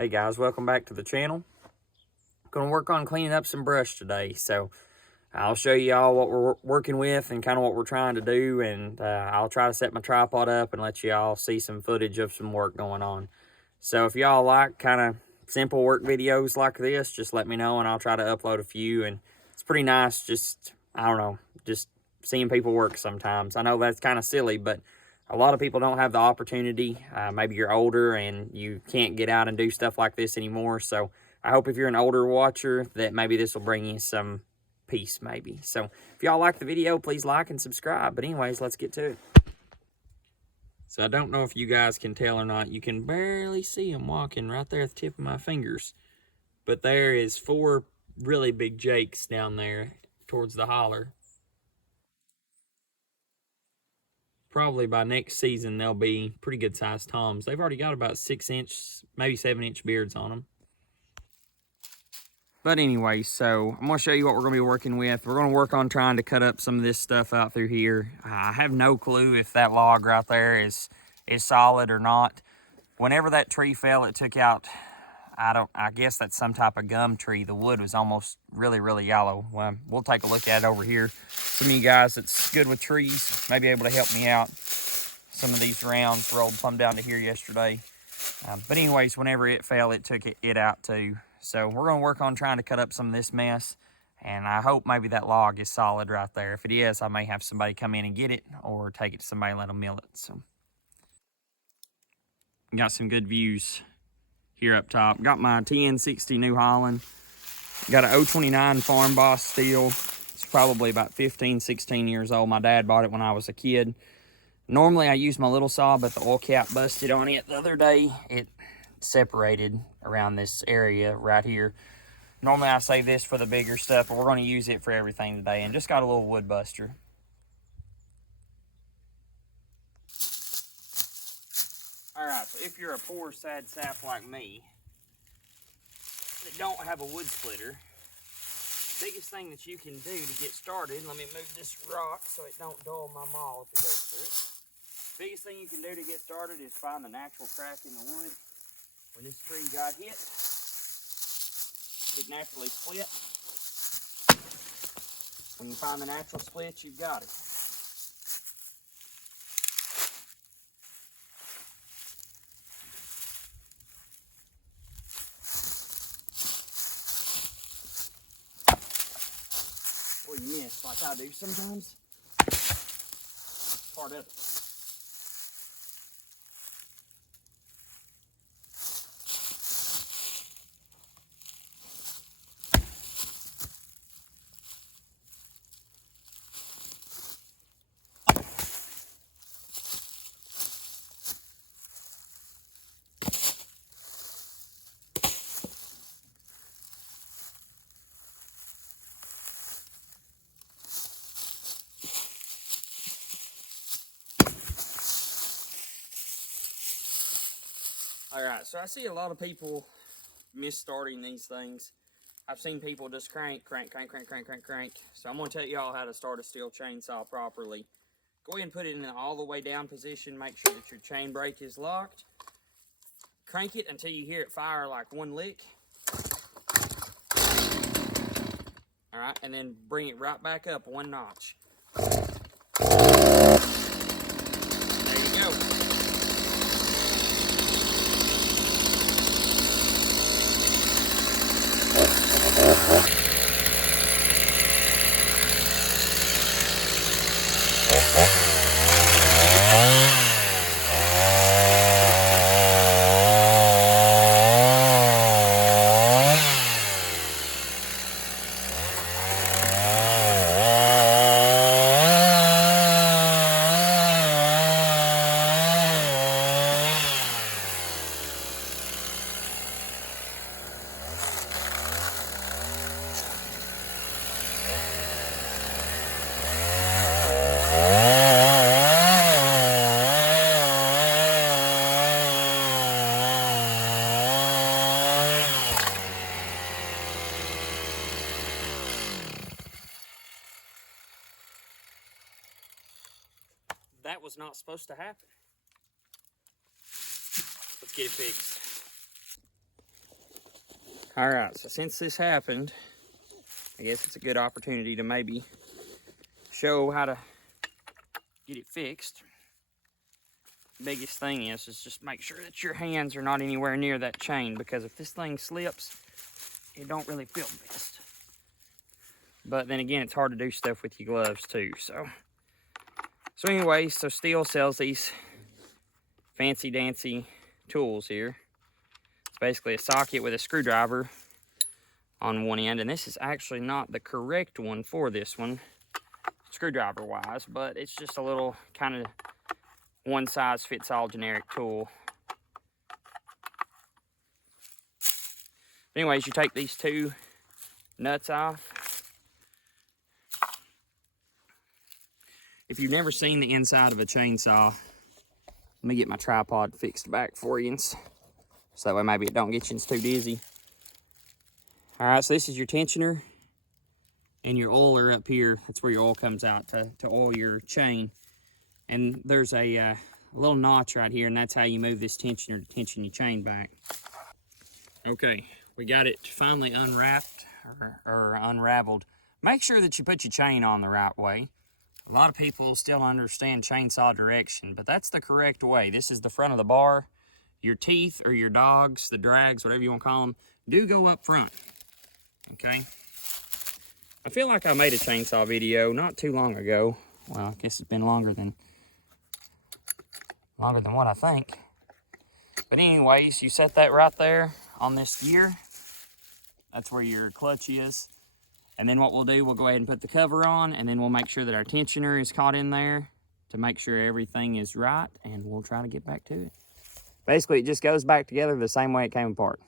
Hey guys, welcome back to the channel. Going to work on cleaning up some brush today, so I'll show you all what we're working with and kind of what we're trying to do, and I'll try to set my tripod up and let you all see some footage of some work going on. So if y'all like kind of simple work videos like this, just let me know and I'll try to upload a few. And it's pretty nice, just, I don't know, just seeing people work sometimes. I know that's kind of silly, but a lot of people don't have the opportunity. Maybe you're older and you can't get out and do stuff like this anymore. So I hope if you're an older watcher that maybe this will bring you some peace maybe. So if y'all like the video, please like and subscribe. But anyways, let's get to it. So I don't know if you guys can tell or not. You can barely see them walking right there at the tip of my fingers. But there is 4 really big jakes down there towards the holler. Probably by next season, they'll be pretty good sized toms. They've already got about 6-inch, maybe 7-inch beards on them. But anyway, so I'm going to show you what we're going to be working with. We're going to work on trying to cut up some of this stuff out through here. I have no clue if that log right there is solid or not. Whenever that tree fell, it took out, I guess that's some type of gum tree. The wood was almost really yellow. Well, we'll take a look at it over here. Some of you guys that's good with trees may be able to help me out. Some of these rounds rolled plumb down to here yesterday. But anyways, whenever it fell, it took it out too. So we're going to work on trying to cut up some of this mess. And I hope maybe that log is solid right there. If it is, I may have somebody come in and get it or take it to somebody and let them mill it. So got some good views here up top. Got my 1060 New Holland. Got an 029 Farm Boss steel. It's probably about 15, 16 years old. My dad bought it when I was a kid. Normally I use my little saw, but the oil cap busted on it the other day. It separated around this area right here. Normally I save this for the bigger stuff, but we're going to use it for everything today, and just got a little wood buster. Alright, so if you're a poor sad sap like me that don't have a wood splitter, biggest thing that you can do to get started, let me move this rock so it don't dull my maul if it goes through it. Biggest thing you can do to get started is find the natural crack in the wood. When this tree got hit, it naturally split. When you find the natural split, you've got it. Or you miss, like I do sometimes. Part of it. Alright, so I see a lot of people misstarting these things. I've seen people just crank. So I'm going to tell y'all how to start a steel chainsaw properly. Go ahead and put it in an all the way down position. Make sure that your chain brake is locked. Crank it until you hear it fire like one lick. Alright, and then bring it right back up 1 notch. There you go. That was not supposed to happen. Let's get it fixed. All right, so since this happened, I guess it's a good opportunity to maybe show how to get it fixed. Biggest thing is just make sure that your hands are not anywhere near that chain, because if this thing slips, it don't really feel best. But then again, it's hard to do stuff with your gloves too. So anyway, so Stihl sells these fancy dancy tools here. It's basically a socket with a screwdriver on one end, and this is actually not the correct one for this one, screwdriver wise, but it's just a little kind of one size fits all generic tool. Anyways, you take these two nuts off. If you've never seen the inside of a chainsaw, let me get my tripod fixed back for you, so that way maybe it don't get you too dizzy. All right, so this is your tensioner, and your oiler up here. That's where your oil comes out to oil your chain. And there's a little notch right here, and that's how you move this tensioner to tension your chain back. Okay, we got it finally unwrapped or unraveled. Make sure that you put your chain on the right way. A lot of people still understand chainsaw direction, but that's the correct way. This is the front of the bar. Your teeth, or your dogs, the drags, whatever you want to call them, do go up front, okay? I feel like I made a chainsaw video not too long ago. Well, I guess it's been longer than what I think. But anyways, you set that right there on this gear. That's where your clutch is. And then what we'll do, we'll go ahead and put the cover on, and then we'll make sure that our tensioner is caught in there to make sure everything is right, and we'll try to get back to it. Basically, it just goes back together the same way it came apart.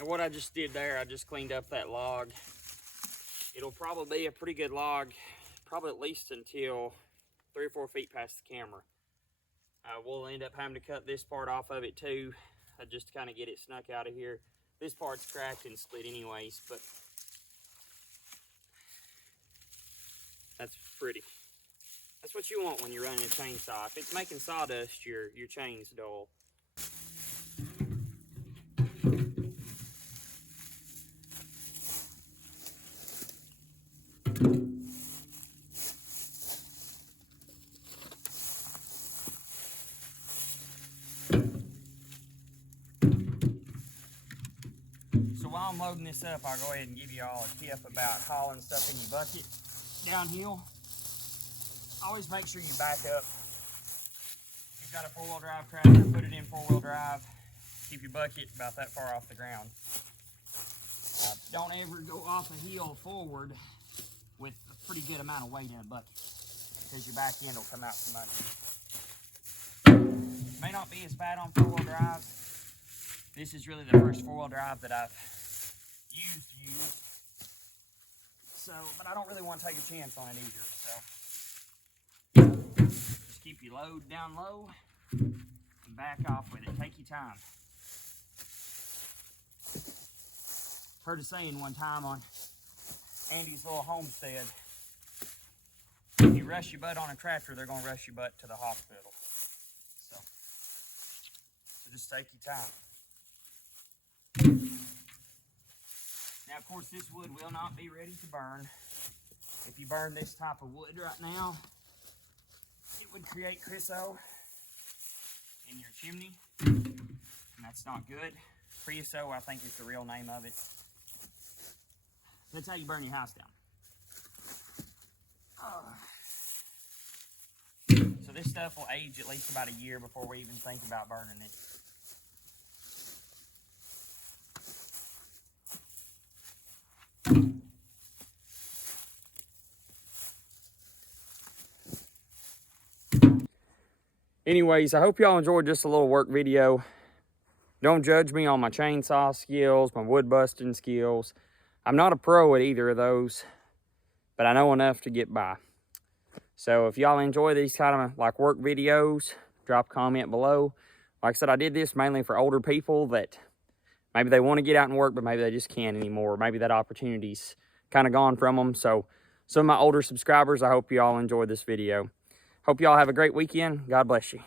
And what I just did there, I just cleaned up that log. It'll probably be a pretty good log, probably at least until 3 or 4 feet past the camera. We'll end up having to cut this part off of it too, just to kind of get it snuck out of here. This part's cracked and split anyways, but that's pretty. That's what you want when you're running a chainsaw. If it's making sawdust, your chain's dull. So while I'm loading this up, I'll go ahead and give you all a tip about hauling stuff in your bucket downhill. Always make sure you back up. If you've got a 4-wheel drive tractor, put it in 4-wheel drive. Keep your bucket about that far off the ground. Don't ever go off a hill forward with a pretty good amount of weight in a bucket, because your back end will come out from under you. May not be as bad on 4-wheel drive. This is really the first 4-wheel drive that I've used. So, but I don't really want to take a chance on it either. So, just keep your load down low and back off with it. Take your time. Heard a saying one time on Andy's little homestead. If you rush your butt on a tractor, they're gonna rush your butt to the hospital. So just take your time. Now, of course, this wood will not be ready to burn. If you burn this type of wood right now, it would create creosote in your chimney, and that's not good. Creosote, I think, is the real name of it. That's how you burn your house down. So this stuff will age at least about a year before we even think about burning it. Anyways, I hope y'all enjoyed just a little work video. Don't judge me on my chainsaw skills, my wood busting skills. I'm not a pro at either of those, but I know enough to get by. So if y'all enjoy these kind of like work videos, drop a comment below. Like I said, I did this mainly for older people that maybe they want to get out and work, but maybe they just can't anymore. Maybe that opportunity's kind of gone from them. So some of my older subscribers, I hope y'all enjoyed this video. Hope y'all have a great weekend. God bless you.